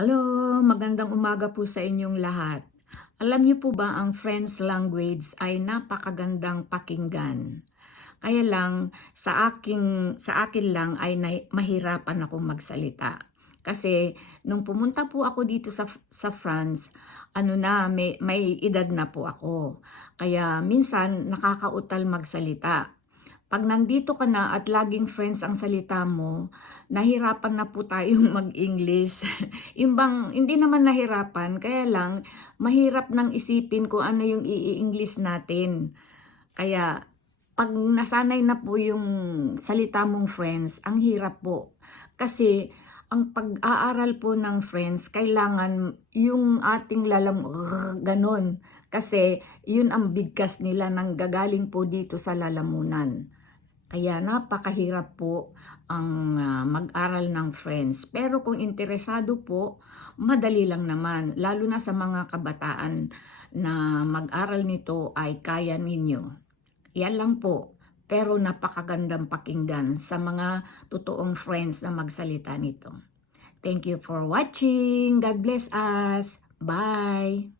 Hello, magandang umaga po sa inyong lahat. Alam niyo po ba ang French language ay napakagandang pakinggan. Kaya lang sa aking sa akin lang ay mahirapan ako magsalita. Kasi nung pumunta po ako dito sa sa France, ano na may may edad na po ako. Kaya minsan nakakautal magsalita. Pag nandito ka na at laging French ang salita mo, nahirapan na po tayong mag-English. yung bang, hindi naman nahirapan, kaya lang, mahirap nang isipin kung ano yung i-English natin. Kaya, pag nasanay na po yung salita mong French, ang hirap po. Kasi, ang pag-aaral po ng French, kailangan yung ating lalam, ganon. Kasi, yun ang bigkas nila nang gagaling po dito sa lalamunan. Kaya napakahirap po ang ah, mag-aral ng French. Pero kung interesado po, madali lang naman. Lalo na sa mga kabataan na mag-aral nito ay kaya ninyo. Yan lang po. Pero napakagandang pakinggan sa mga totoong friends na magsalita nito. Thank you for watching. God bless us. Bye.